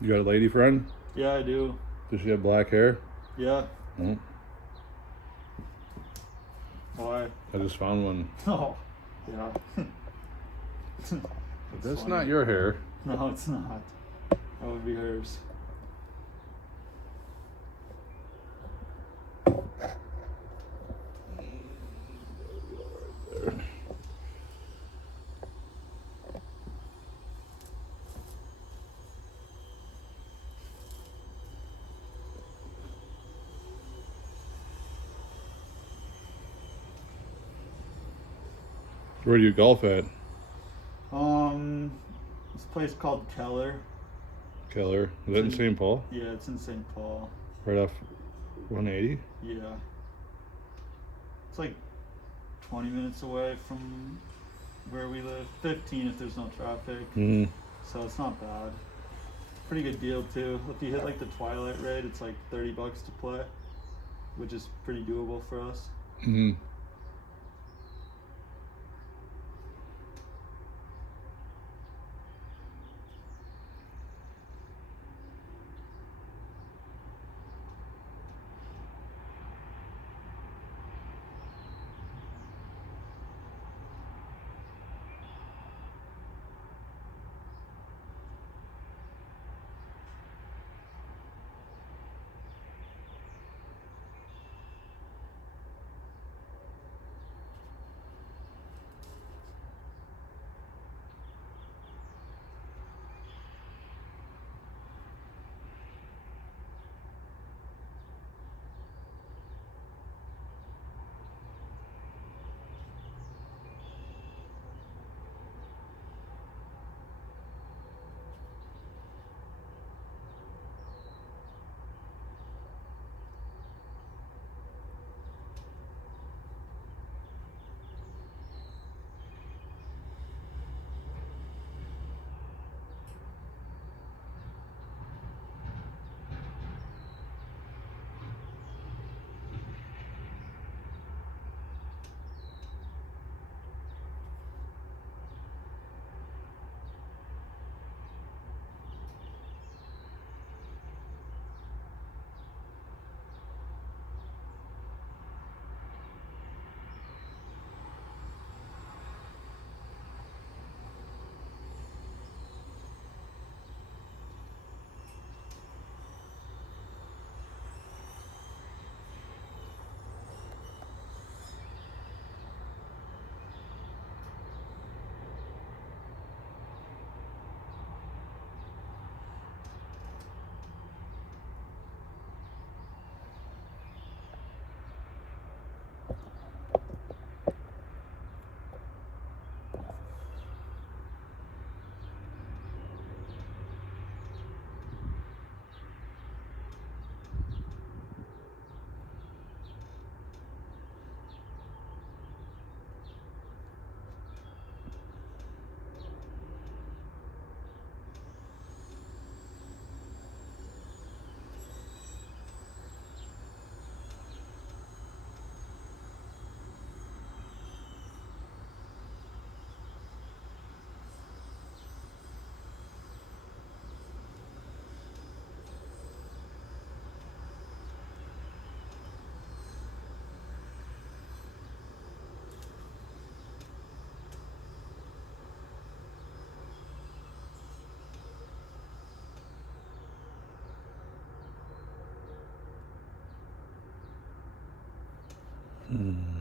You got a lady friend? Yeah, I do. Does she have black hair? Yeah. Oh, Why? I just found one. Oh, yeah. That's funny. not your hair. No, it's not. That would be hers. Where do you golf at? This place called Keller. Keller. Is that in St. Paul? Yeah, it's in St. Paul. Right off 180? Yeah. It's like 20 minutes away from where we live. 15 if there's no traffic. Mm. So it's not bad. Pretty good deal too. If you hit like the twilight rate, it's like $30 to play, which is pretty doable for us. Mm. Mm.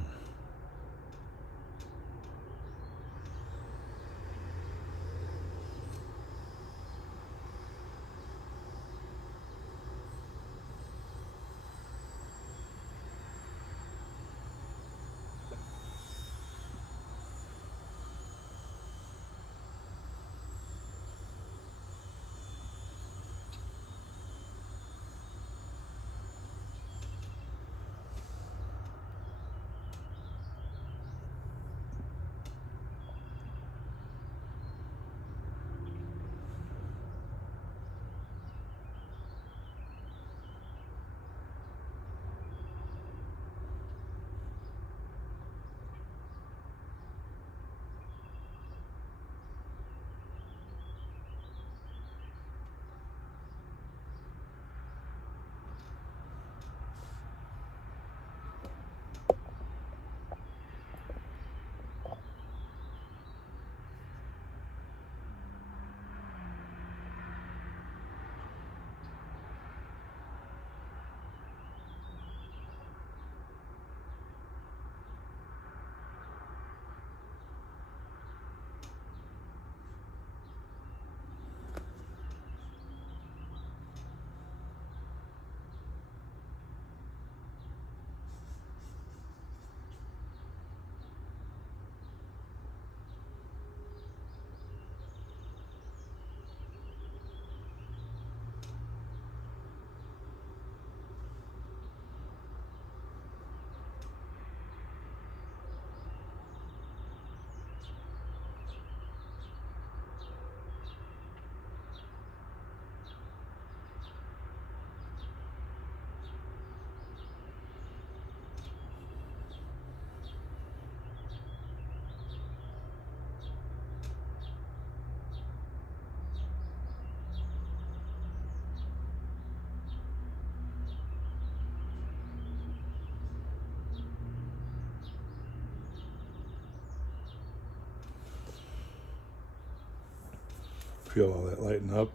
Feel all that lighten up.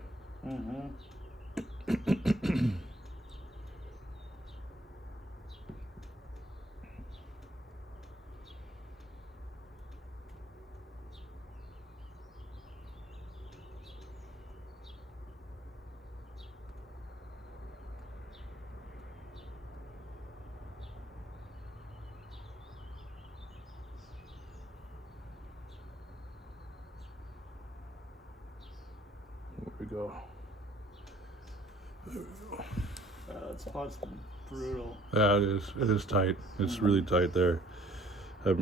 Mm-hmm. There we go. That spot's brutal. Yeah, it is. It is tight. It's really tight there. I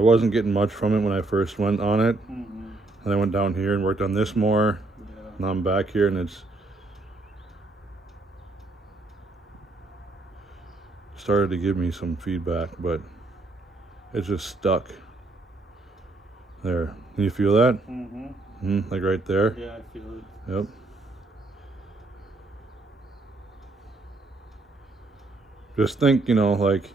wasn't getting much from it when I first went on it, Mm-hmm. and I went down here and worked on this more. Yeah. Now I'm back here, and it's started to give me some feedback, but it's just stuck there. Can you feel that? Mm-hmm. Like right there. Yeah, I feel it. Yep. Just think, like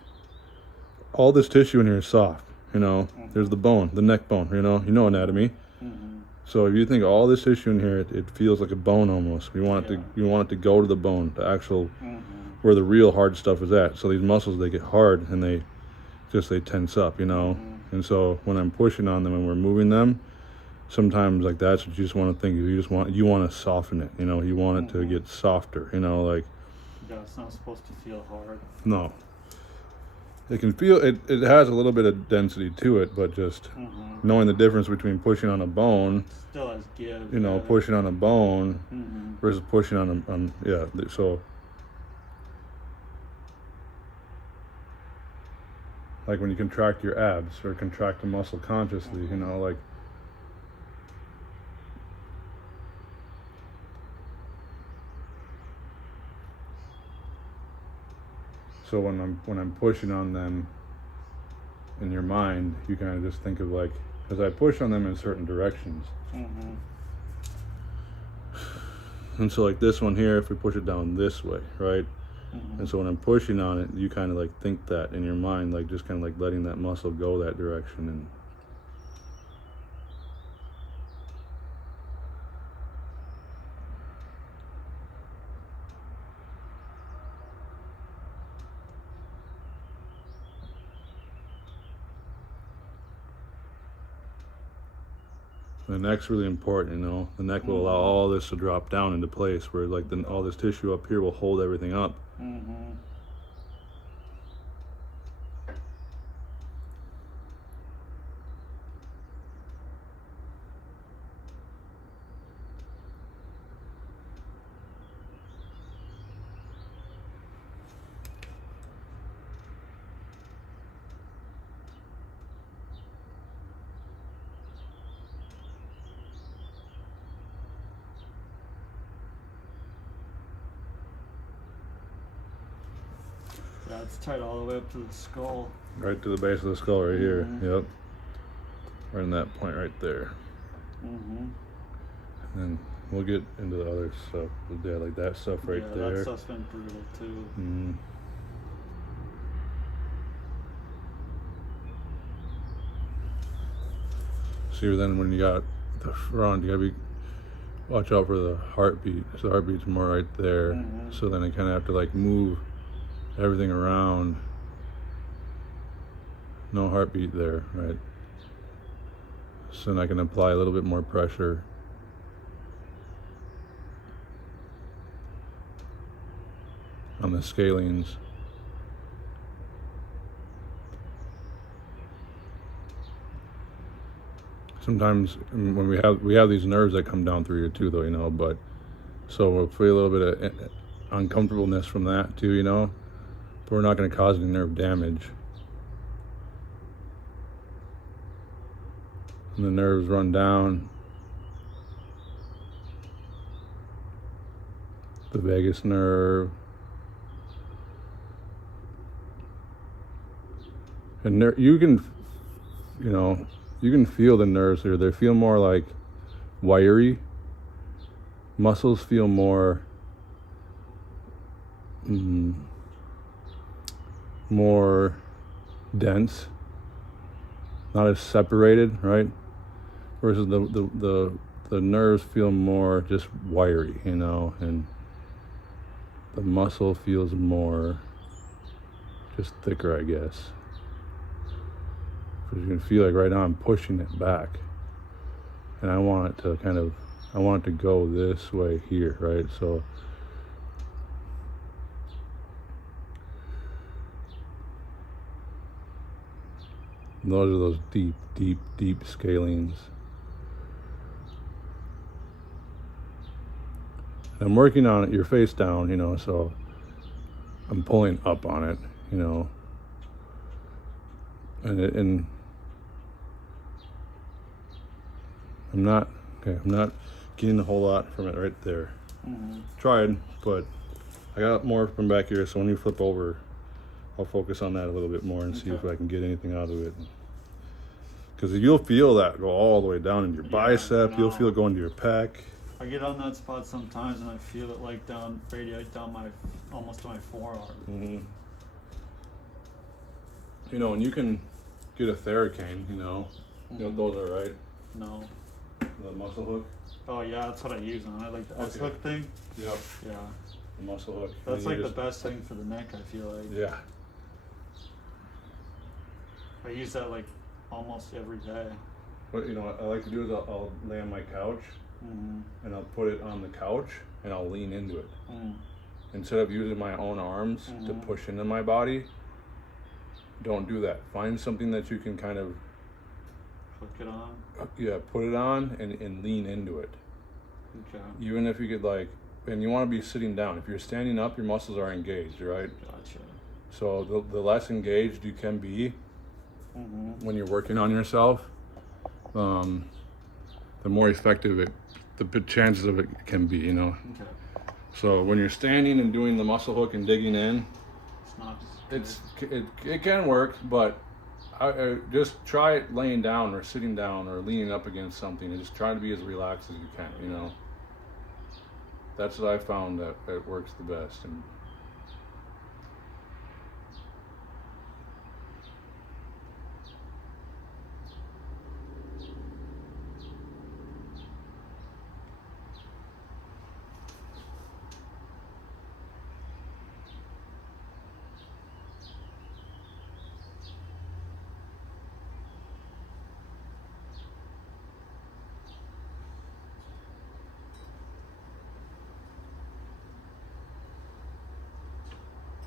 all this tissue in here is soft. There's the bone, the neck bone. You know anatomy. Mm-hmm. So if you think all this tissue in here, it feels like a bone almost. You want it to go to the bone, the actual where the real hard stuff is at. So these muscles, they get hard and they tense up. And so when I'm pushing on them and we're moving them, sometimes like that's what you just want to think. You want to soften it. You want it to get softer. Like. Yeah, it's not supposed to feel hard. No. It can feel it has a little bit of density to it, but just knowing the difference between pushing on a bone, Still has give. pushing on a bone Mm-hmm. versus pushing on so like when you contract your abs or contract a muscle consciously, like so when I'm pushing on them in your mind, you kind of just think of like, because I push on them in certain directions. Mm-hmm. And so like this one here, if we push it down this way, right? Mm-hmm. And so when I'm pushing on it, you kind of like think that in your mind, like just kind of like letting that muscle go that direction. And the neck's really important, The neck will allow all this to drop down into place, where like all this tissue up here will hold everything up. Mm-hmm. Yeah, it's tight all the way up to the skull. Right to the base of the skull, right here. Yep. Right in that point right there. Mm-hmm. And we'll get into the other stuff. Yeah, like that stuff right there. That stuff's been brutal too. Mm-hmm. See, then when you got the front, you gotta watch out for the heartbeat. So the heartbeat's more right there. So then I kind of have to like move everything around. No heartbeat there, right? So then I can apply a little bit more pressure. On the scalenes. Sometimes when we have these nerves that come down through here too, though, but so we'll feel a little bit of uncomfortableness from that too, but we're not going to cause any nerve damage. And the nerves run down the vagus nerve, and you can feel the nerves here. They feel more like wiry. Muscles feel more dense, not as separated, right? Versus the the nerves feel more just wiry, you know, and the muscle feels more just thicker, I guess. Because you can feel like right now I'm pushing it back, and I want it to go this way here, right? So those are those deep scalings. I'm working on it, you're face down, you know, so I'm pulling up on it, you know, and I'm not getting a whole lot from it right there. Tried, but I got more from back here, so when you flip over, I'll focus on that a little bit more and see if I can get anything out of it. Because you'll feel that go all the way down into your bicep, you'll feel it go into your pec. I get on that spot sometimes and I feel it like radiate down almost to my forearm. You know, and you can get a Theracane, you know what those are, right? No. The muscle hook. Oh yeah, that's what I use on. I like the S hook thing. Yep. Yeah. The muscle hook. That's like the best thing for the neck, I feel like. Yeah. I use that like almost every day. What I like to do is I'll lay on my couch and I'll put it on the couch and I'll lean into it. Instead of using my own arms to push into my body, don't do that. Find something that you can kind of hook it on. Yeah, put it on and lean into it. Okay. Even if you could and you want to be sitting down. If you're standing up, your muscles are engaged, right? Gotcha. So the less engaged you can be when you're working on yourself, the more effective the chances of it can be, you know. Okay. So when you're standing and doing the muscle hook and digging in, it's not. it can work, but I just try it laying down or sitting down or leaning up against something, and just try to be as relaxed as you can, you know. That's what I found that works the best.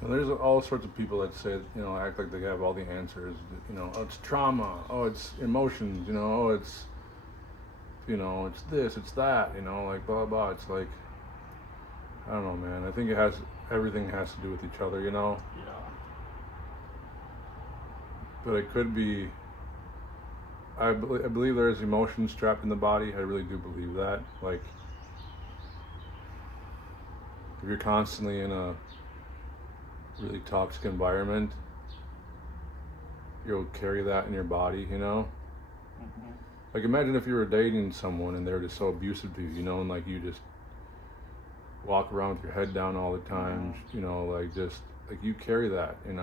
And there's all sorts of people that say, act like they have all the answers. Oh, it's trauma. Oh, it's emotions. Oh, it's, it's this, it's that. Like blah blah. It's like, I don't know, man. I think everything has to do with each other. Yeah. But it could be. I believe there's emotions trapped in the body. I really do believe that. Like, if you're constantly in a really toxic environment, you'll carry that in your body, Like, imagine if you were dating someone and they're just so abusive to you, and like you just walk around with your head down all the time, like just like you carry that, And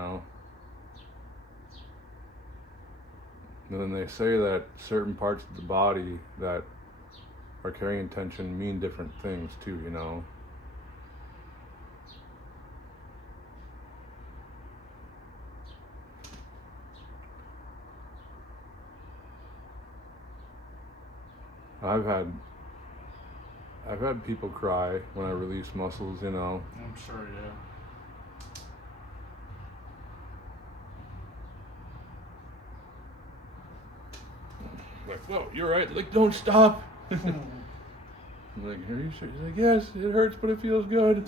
then they say that certain parts of the body that are carrying tension mean different things too, I've had people cry when I release muscles, I'm sure, yeah. Like, whoa, you're right. Like, don't stop. I'm like, are you sure? He's like, yes, it hurts, but it feels good.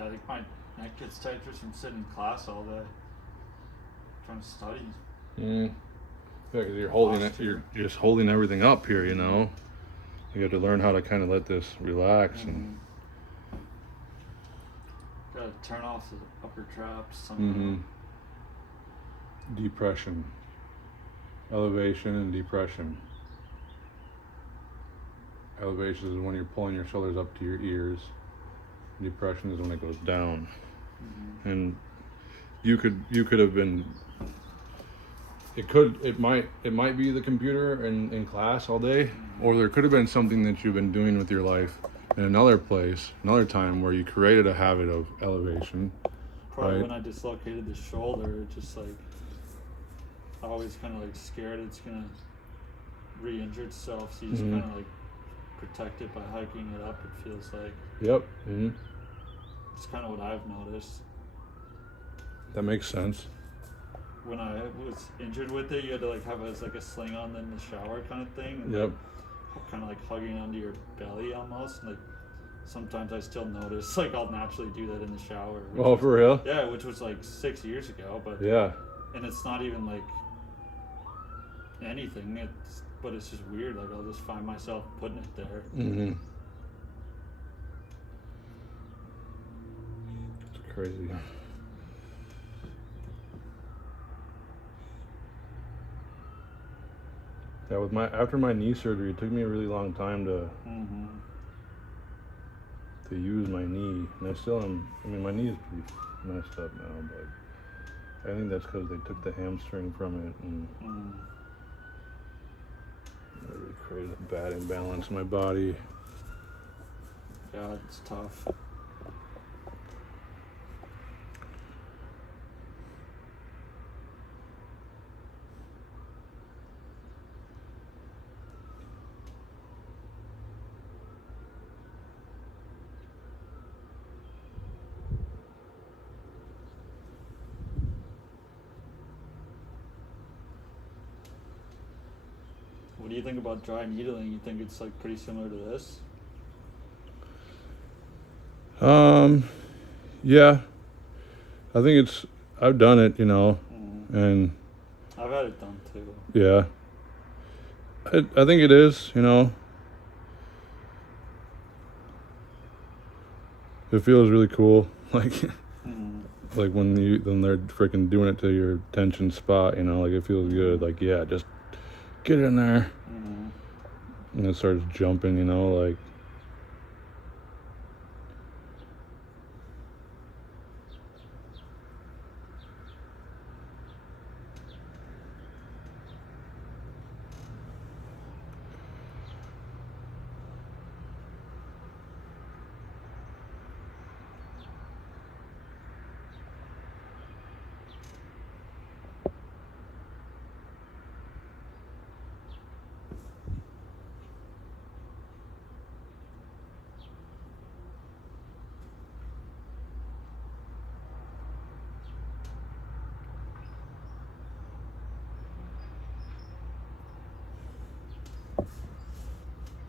Yeah, I think my neck gets tight just from sitting in class all day, trying to study. Yeah, because you're holding it. Posture. You're just holding everything up here. You know, you have to learn how to kind of let this relax and. Gotta turn off the upper traps somehow. Depression, elevation, and depression. Elevation is when you're pulling your shoulders up to your ears. Depression is when it goes down. And you could have been. It might be the computer in class all day, or there could have been something that you've been doing with your life in another place, another time where you created a habit of elevation. Probably Right. when I dislocated the shoulder, it just like I always kind of like scared it's gonna re-injure itself, so you just kind of like protect it by hiking it up. It feels like Yep. it's kind of what I've noticed. That makes sense. When I was injured with it, you had to like have a sling on in the shower kind of thing. And Yep. kind of like hugging onto your belly almost. Like sometimes I still notice like I'll naturally do that in the shower. Oh, for real? Yeah, which was like 6 years ago, but Yeah. and it's not even like anything. But it's just weird. Like I'll just find myself putting it there. It's crazy. Yeah, after my knee surgery, it took me a really long time to use my knee, and I still am. I mean, my knee is pretty messed up now, but I think that's because they took the hamstring from it, and it really created a bad imbalance in my body. Yeah, it's tough. What do you think about dry needling? You think it's like pretty similar to this? Yeah, I think I've done it, you know, and I've had it done too. yeah, I think it is, you know. It feels really cool, like when they're freaking doing it to your tension spot, you know, like it feels good. Like, yeah, just get in there, and it starts jumping, you know, like.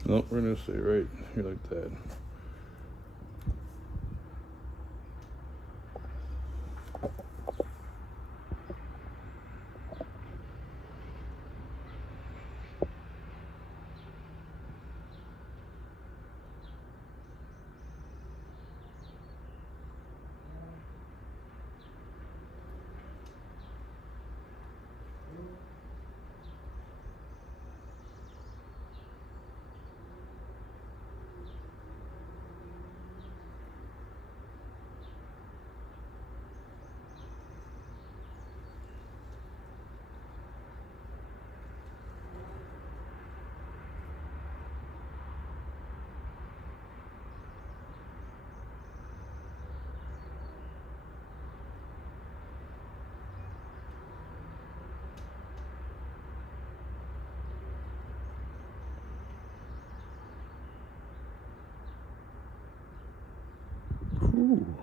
Nope, we're gonna stay right here like that. Ooh.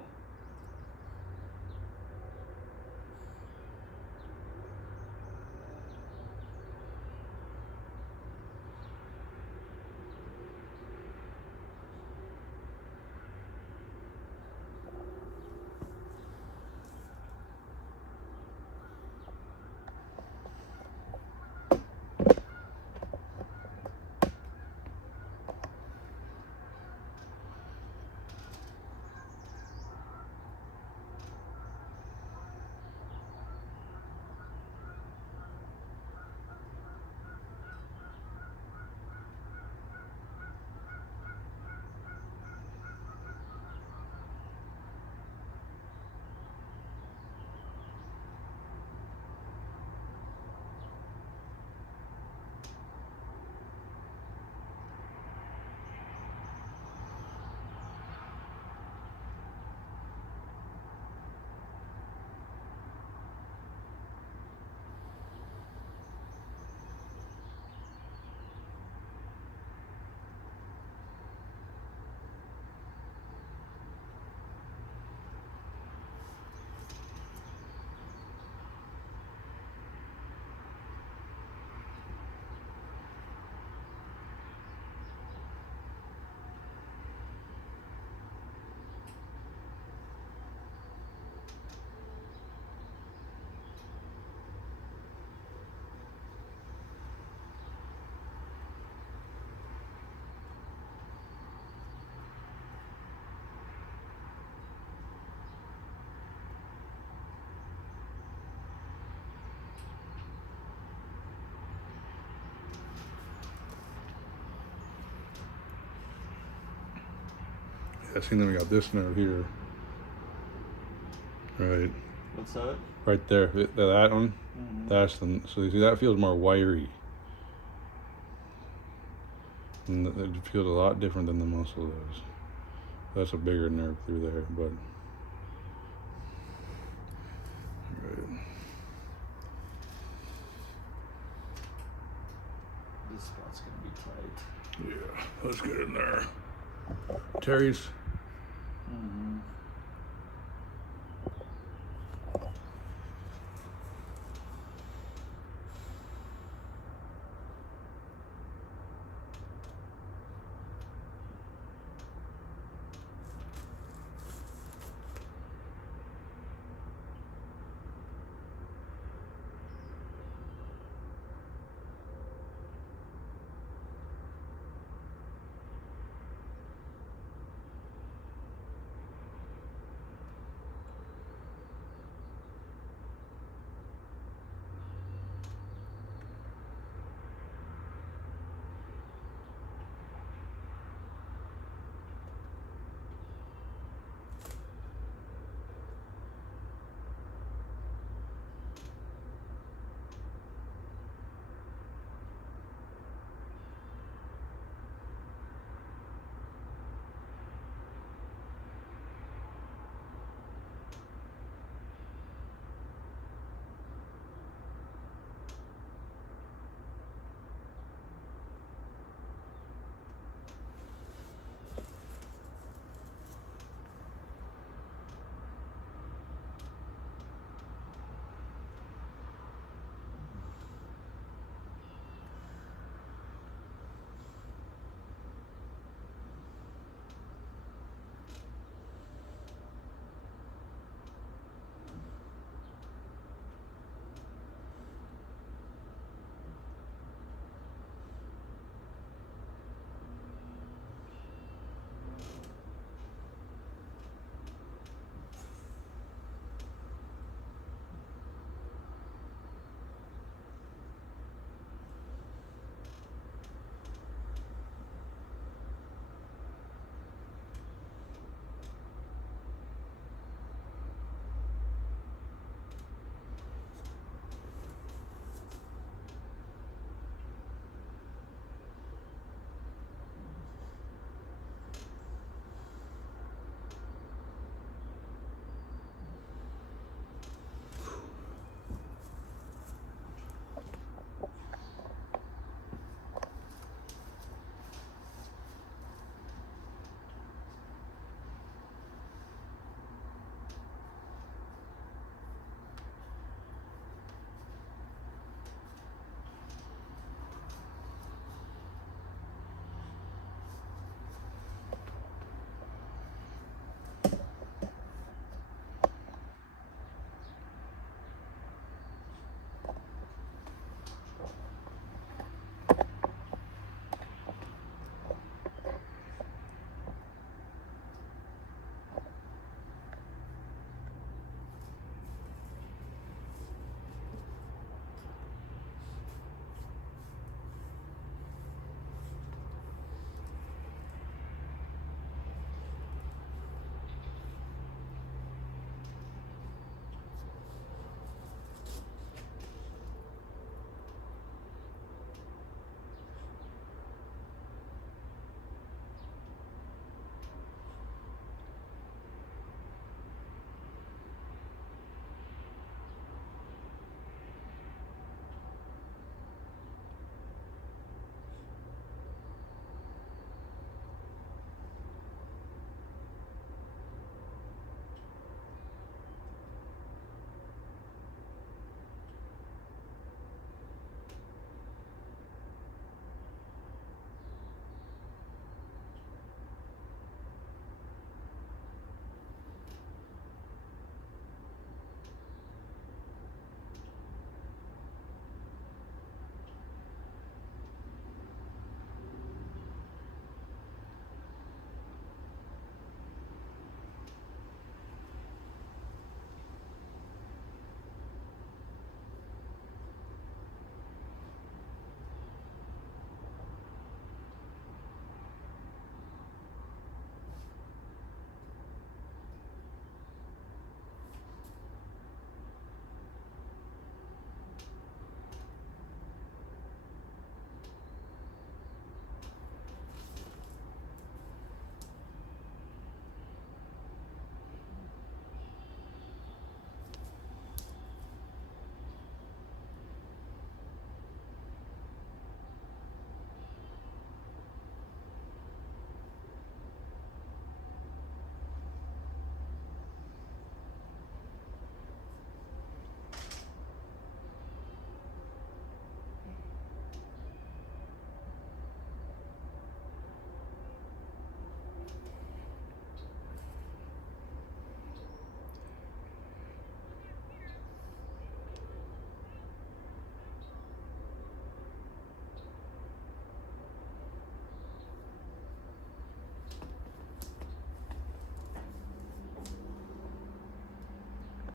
I seen then we got this nerve here. Right. What's that? Right there. That one. Mm-hmm. That's the. So you see, that feels more wiry. And it feels a lot different than the muscle does. That's a bigger nerve through there, but. Right. This spot's gonna be tight. Yeah, let's get in there. Terry's